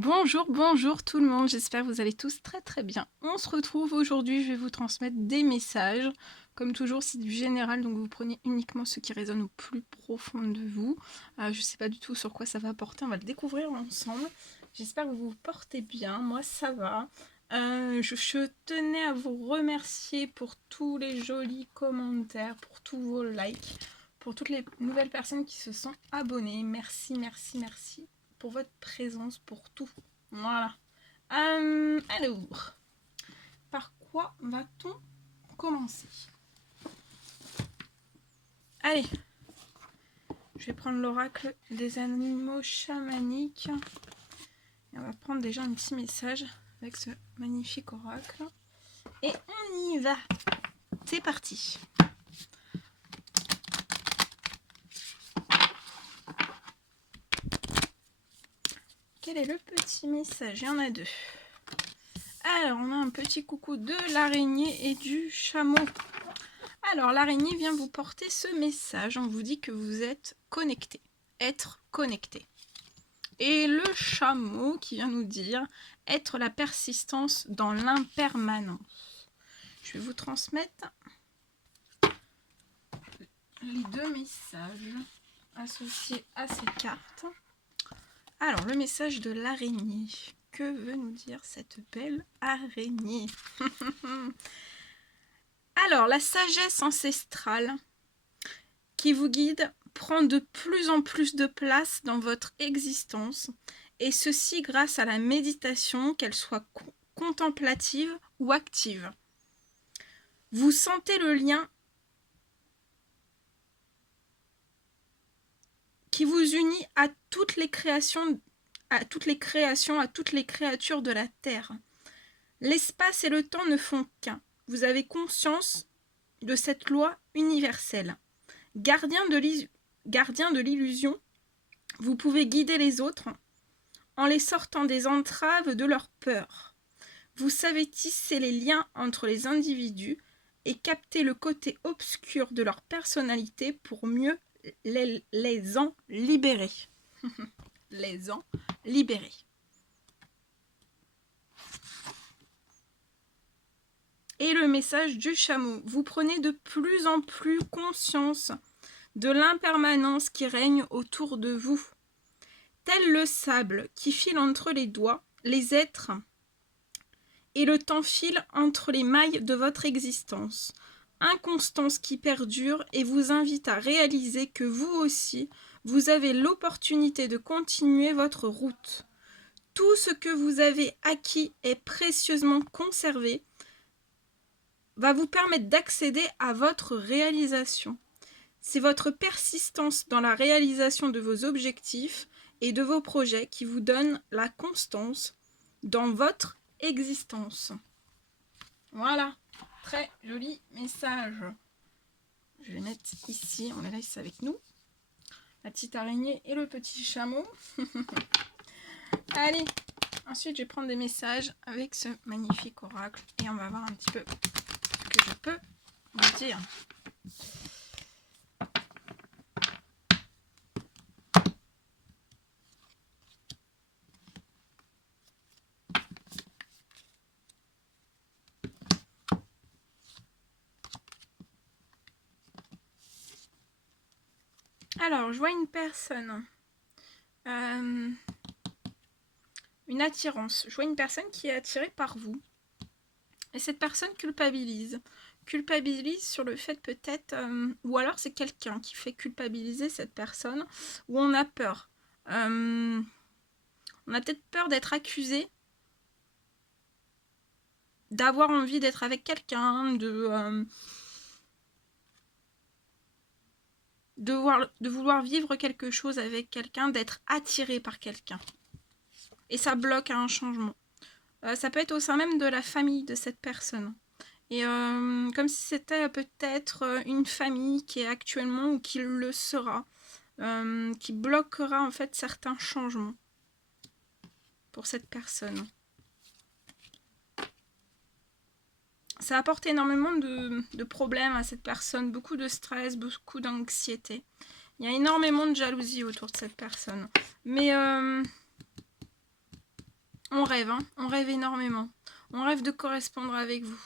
Bonjour, bonjour tout le monde, j'espère que vous allez tous très bien. On se retrouve aujourd'hui, je vais vous transmettre des messages. Comme toujours, c'est du général, donc vous prenez uniquement ce qui résonne au plus profond de vous. Je ne sais pas du tout sur quoi ça va porter, on va le découvrir ensemble. J'espère que vous vous portez bien, moi ça va. Je tenais à vous remercier pour tous les jolis commentaires, pour tous vos likes, pour toutes les nouvelles personnes qui se sont abonnées. Merci, merci, merci pour votre présence, pour tout. Voilà. Alors, par quoi va-t-on commencer? Allez, je vais prendre l'oracle des animaux chamaniques. Et on va prendre déjà un petit message avec ce magnifique oracle. Et on y va. C'est parti. Quel est le petit message? Il y en a deux. Alors, on a un petit coucou de l'araignée et du chameau. Alors, l'araignée vient vous porter ce message. On vous dit que vous êtes connecté. Être connecté. Et le chameau qui vient nous dire être la persistance dans l'impermanence. Je vais vous transmettre les deux messages associés à ces cartes. Alors, le message de l'araignée. Que veut nous dire cette belle araignée? Alors, la sagesse ancestrale qui vous guide prend de plus en plus de place dans votre existence, et ceci grâce à la méditation, qu'elle soit contemplative ou active. Vous sentez le lien qui vous unit à toutes les créations, à toutes les créatures de la Terre. L'espace et le temps ne font qu'un. Vous avez conscience de cette loi universelle. Gardien de l'illusion, vous pouvez guider les autres en les sortant des entraves de leur peur. Vous savez tisser les liens entre les individus et capter le côté obscur de leur personnalité pour mieux les en libérer. Les en libérer. Et le message du chameau. Vous prenez de plus en plus conscience de l'impermanence qui règne autour de vous. Tel le sable qui file entre les doigts, les êtres et le temps file entre les mailles de votre existence. Inconstance qui perdure et vous invite à réaliser que vous aussi, vous avez l'opportunité de continuer votre route. Tout ce que vous avez acquis est précieusement conservé, va vous permettre d'accéder à votre réalisation. C'est votre persistance dans la réalisation de vos objectifs et de vos projets qui vous donne la constance dans votre existence. Voilà, très joli message. Je vais mettre ici, on les laisse avec nous. La petite araignée et le petit chameau. Allez, ensuite je vais prendre des messages avec ce magnifique oracle et on va voir un petit peu ce que je peux vous dire. Alors, je vois une personne, une attirance. Je vois une personne qui est attirée par vous. Et cette personne culpabilise. Culpabilise sur le fait peut-être, ou alors c'est quelqu'un qui fait culpabiliser cette personne, ou on a peur. On a peut-être peur d'être accusé, d'avoir envie d'être avec quelqu'un, de vouloir vivre quelque chose avec quelqu'un, d'être attiré par quelqu'un. Et ça bloque à un changement. Ça peut être au sein même de la famille de cette personne. Et comme si c'était peut-être une famille qui est actuellement ou qui le sera, qui bloquera en fait certains changements pour cette personne. Ça apporte énormément de problèmes à cette personne, beaucoup de stress, beaucoup d'anxiété. Il y a énormément de jalousie autour de cette personne. Mais On rêve, hein, on rêve énormément. On rêve de correspondre avec vous.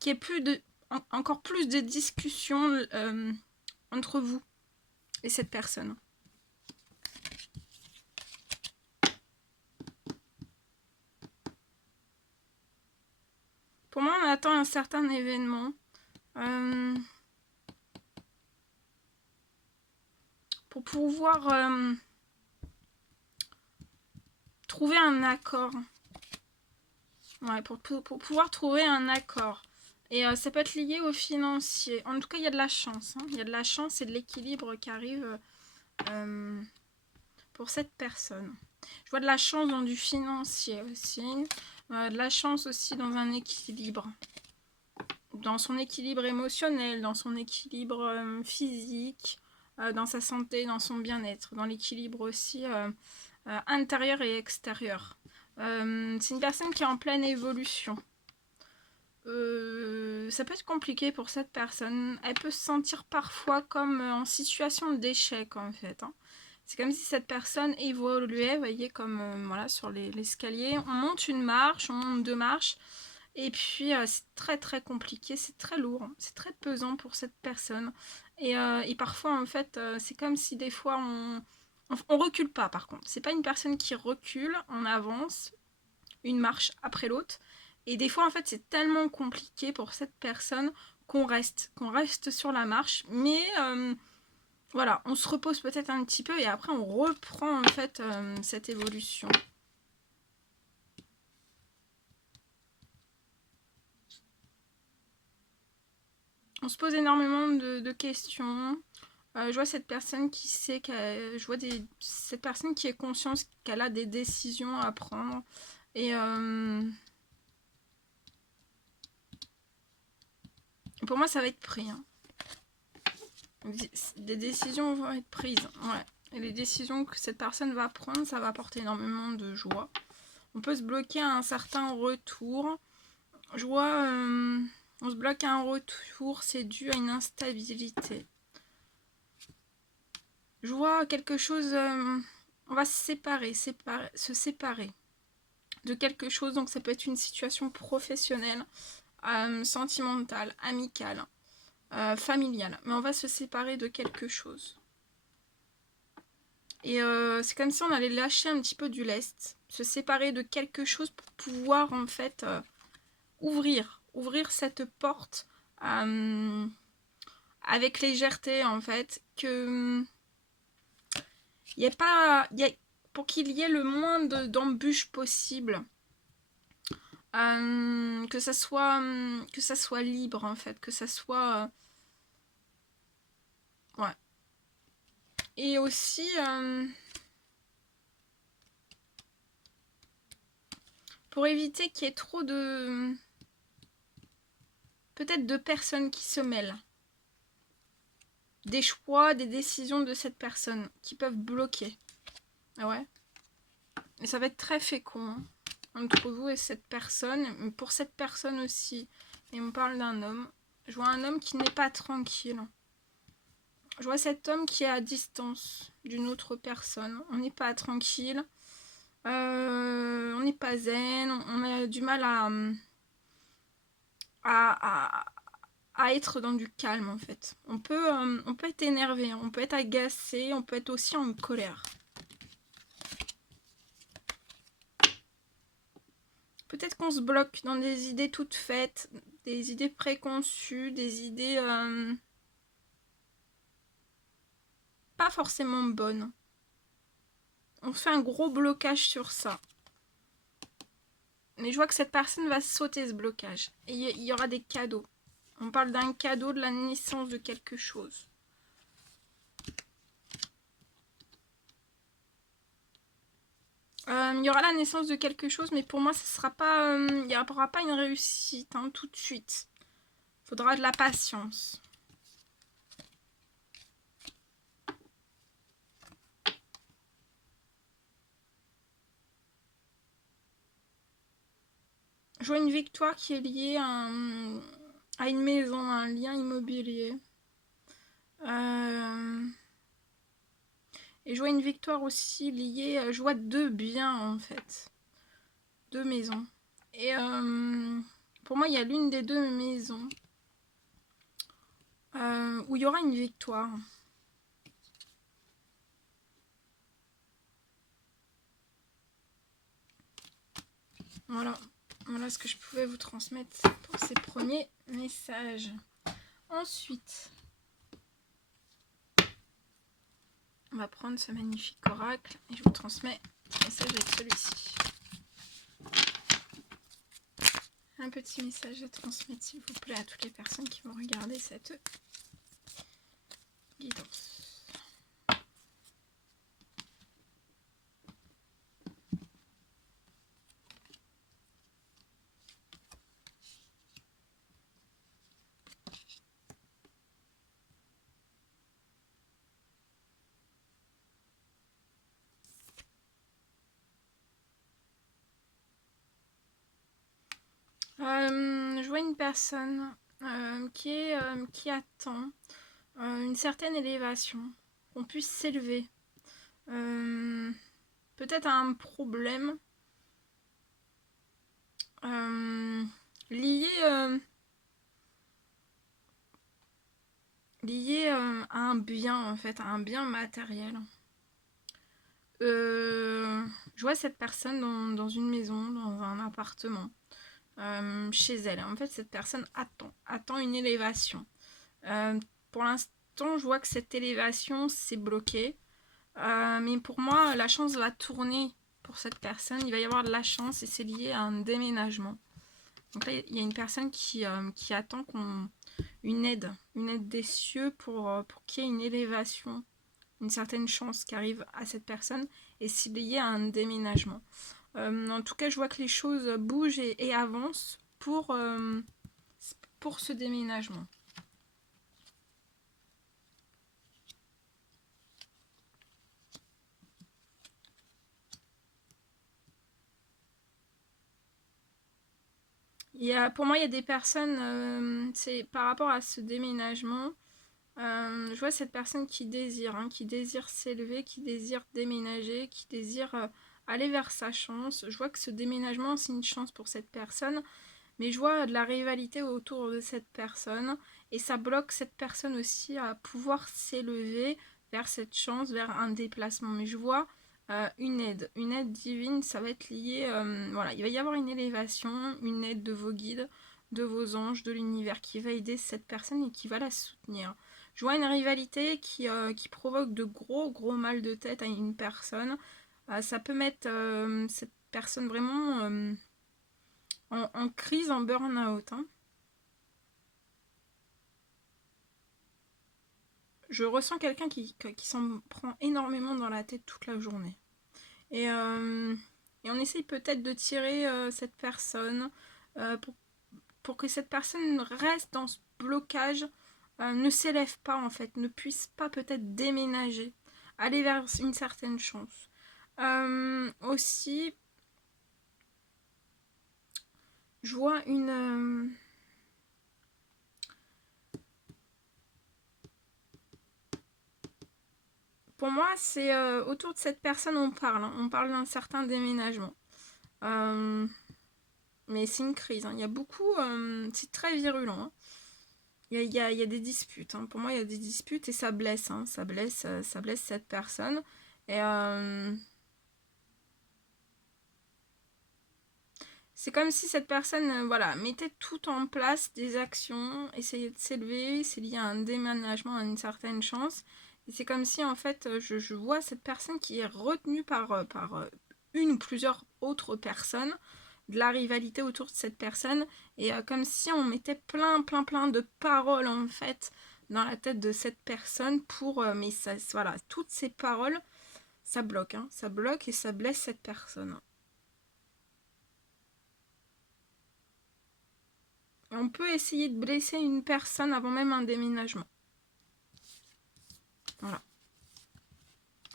Qu'il y ait encore plus de discussions entre vous et cette personne. Pour moi, on attend un certain événement. Pour pouvoir trouver un accord. Ouais, pour pouvoir trouver un accord. Et ça peut être lié au financier. En tout cas, il y a de la chance. Hein. Il y a de la chance et de l'équilibre qui arrive pour cette personne. Je vois de la chance dans du financier aussi. De la chance aussi dans un équilibre. Dans son équilibre émotionnel, dans son équilibre physique, dans sa santé, dans son bien-être. Dans l'équilibre aussi intérieur et extérieur. C'est une personne qui est en pleine évolution. Ça peut être compliqué pour cette personne. Elle peut se sentir parfois comme en situation d'échec en fait. Hein. C'est comme si cette personne évoluait, vous voyez, comme voilà, sur l'escalier. On monte une marche, on monte deux marches. Et puis c'est très très compliqué, c'est très lourd, c'est très pesant pour cette personne. Et parfois en fait, c'est comme si des fois on recule pas par contre. C'est pas une personne qui recule, on avance une marche après l'autre. Et des fois en fait c'est tellement compliqué pour cette personne qu'on reste sur la marche. Mais voilà, on se repose peut-être un petit peu et après on reprend en fait cette évolution. On se pose énormément de questions. Je vois cette personne qui sait cette personne qui est consciente qu'elle a des décisions à prendre. Et pour moi, ça va être pris. Hein. Des décisions vont être prises. Ouais. Et les décisions que cette personne va prendre, ça va apporter énormément de joie. On peut se bloquer à un certain retour. Je vois, on se bloque à un retour, c'est dû à une instabilité. Je vois quelque chose, on va se séparer de quelque chose. Donc ça peut être une situation professionnelle, sentimentale, amicale, familiale. Mais on va se séparer de quelque chose. Et c'est comme si on allait lâcher un petit peu du lest, se séparer de quelque chose pour pouvoir en fait ouvrir cette porte avec légèreté en fait, que y ait pas, pour qu'il y ait le moins d'embûches possible. Que ça soit libre en fait, que ça soit ouais. Et aussi pour éviter qu'il y ait trop de peut-être de personnes qui se mêlent, des choix, des décisions de cette personne qui peuvent bloquer. Ah ouais. Et ça va être très fécond hein, entre vous et cette personne. Pour cette personne aussi, et on parle d'un homme. Je vois un homme qui n'est pas tranquille. Je vois cet homme qui est à distance d'une autre personne. On n'est pas tranquille. On n'est pas zen. On a du mal à être dans du calme en fait. On peut être énervé, on peut être agacé, on peut être aussi en colère. Peut-être qu'on se bloque dans des idées toutes faites, des idées préconçues, des idées pas forcément bonnes. On fait un gros blocage sur ça. Mais je vois que cette personne va sauter ce blocage. Et il y aura des cadeaux. On parle d'un cadeau, de la naissance de quelque chose. Il y aura la naissance de quelque chose, mais pour moi, ce sera pas, il n'y aura pas une réussite hein, tout de suite. Il faudra de la patience. Je vois une victoire qui est liée à une maison, à un lien immobilier. Et je vois une victoire aussi liée, je vois 2 biens en fait. 2 maisons. Et pour moi, il y a l'une des 2 maisons où il y aura une victoire. Voilà. Voilà ce que je pouvais vous transmettre pour ces premiers messages. Ensuite, on va prendre ce magnifique oracle et je vous transmets le message avec celui-ci. Un petit message à transmettre, s'il vous plaît, à toutes les personnes qui vont regarder cette guidance. Je vois une personne qui attend une certaine élévation, qu'on puisse s'élever. Peut-être un problème lié, à un bien, en fait, à un bien matériel. Je vois cette personne dans une maison, dans un appartement, chez elle. En fait, cette personne attend une élévation. Pour l'instant, je vois que cette élévation s'est bloquée. Mais pour moi, la chance va tourner pour cette personne. Il va y avoir de la chance et c'est lié à un déménagement. Donc là, il y a une personne qui attend une aide des cieux pour qu'il y ait une élévation, une certaine chance qui arrive à cette personne et c'est lié à un déménagement. En tout cas, je vois que les choses bougent et avancent pour ce déménagement. Pour moi, il y a des personnes, c'est par rapport à ce déménagement, je vois cette personne qui désire s'élever, qui désire déménager, qui désire aller vers sa chance. Je vois que ce déménagement, c'est une chance pour cette personne, mais je vois de la rivalité autour de cette personne, et ça bloque cette personne aussi à pouvoir s'élever vers cette chance, vers un déplacement. Mais je vois une aide divine, ça va être lié, voilà, il va y avoir une élévation, une aide de vos guides, de vos anges, de l'univers qui va aider cette personne et qui va la soutenir. Je vois une rivalité qui provoque de gros mal de tête à une personne. Ça peut mettre cette personne vraiment en crise, en burn-out. Je ressens quelqu'un qui s'en prend énormément dans la tête toute la journée. Et, on essaye peut-être de tirer cette personne pour que cette personne reste dans ce blocage, ne s'élève pas en fait, ne puisse pas peut-être déménager, aller vers une certaine chance. Aussi, je vois pour moi, c'est autour de cette personne on parle. On parle d'un certain déménagement. Mais c'est une crise. Il y a beaucoup... c'est très virulent. Il y a des disputes. Pour moi, il y a des disputes et ça blesse. Ça blesse cette personne. Et c'est comme si cette personne voilà, mettait tout en place, des actions, essayait de s'élever. C'est lié à un déménagement, à une certaine chance. Et c'est comme si, en fait, je vois cette personne qui est retenue par une ou plusieurs autres personnes, de la rivalité autour de cette personne, et comme si on mettait plein de paroles, en fait, dans la tête de cette personne pour... mais ça, voilà, toutes ces paroles, ça bloque. Ça bloque et ça blesse cette personne. Et on peut essayer de blesser une personne avant même un déménagement. Voilà.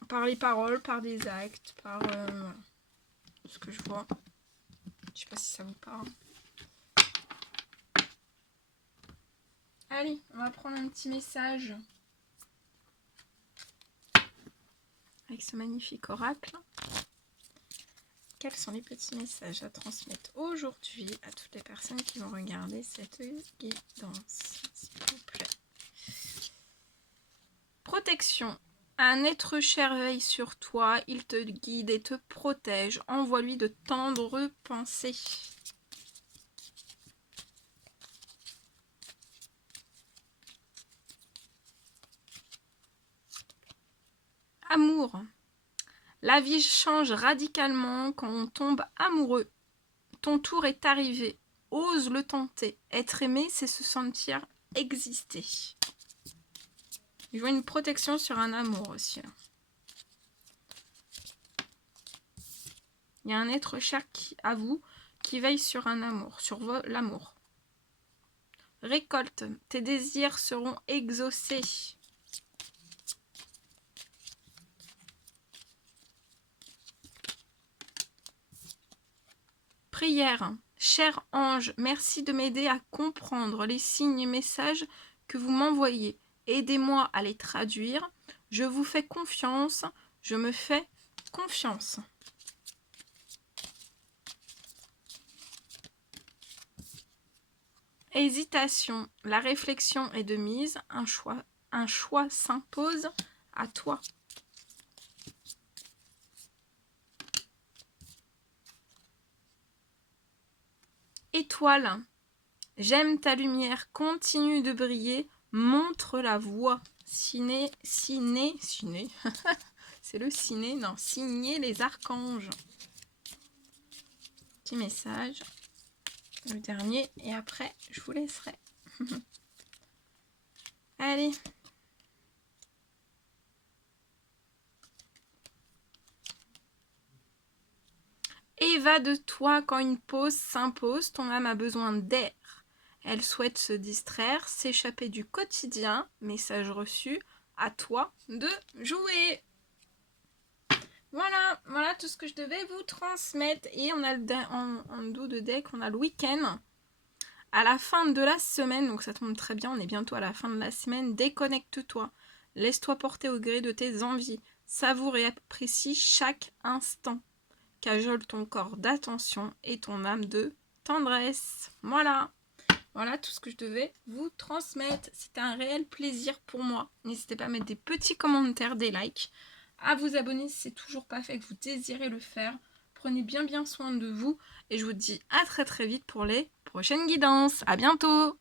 Par les paroles, par des actes, par voilà. Ce que je vois. Je sais pas si ça vous parle. Allez, on va prendre un petit message. avec ce magnifique oracle. Quels sont les petits messages à transmettre aujourd'hui à toutes les personnes qui vont regarder cette guidance, s'il vous plaît? Protection. Un être cher veille sur toi, il te guide et te protège. Envoie-lui de tendres pensées. Amour. La vie change radicalement quand on tombe amoureux. Ton tour est arrivé. Ose le tenter. Être aimé, c'est se sentir exister. Il voit une protection sur un amour aussi. Il y a un être cher à vous qui veille sur un amour, sur l'amour. Récolte. Tes désirs seront exaucés. Prière. Cher ange, merci de m'aider à comprendre les signes et messages que vous m'envoyez. Aidez-moi à les traduire. Je vous fais confiance. Je me fais confiance. Hésitation. La réflexion est de mise. Un choix s'impose à toi. Étoile. J'aime ta lumière, continue de briller, montre la voie. Ciné, c'est le ciné, non, signer les archanges. Petit message, le dernier, et après, je vous laisserai. Allez. Évade de toi quand une pause s'impose, ton âme a besoin d'air. Elle souhaite se distraire, s'échapper du quotidien. Message reçu, à toi de jouer. Voilà tout ce que je devais vous transmettre. Et on a en dos de deck, on a le week-end. À la fin de la semaine, donc ça tombe très bien, on est bientôt à la fin de la semaine. Déconnecte-toi, laisse-toi porter au gré de tes envies. Savoure et apprécie chaque instant. Cajole ton corps d'attention et ton âme de tendresse. Voilà tout ce que je devais vous transmettre. C'était un réel plaisir pour moi. N'hésitez pas à mettre des petits commentaires, des likes, à vous abonner si c'est toujours pas fait, que vous désirez le faire. Prenez bien soin de vous et je vous dis à très vite pour les prochaines guidances. À bientôt!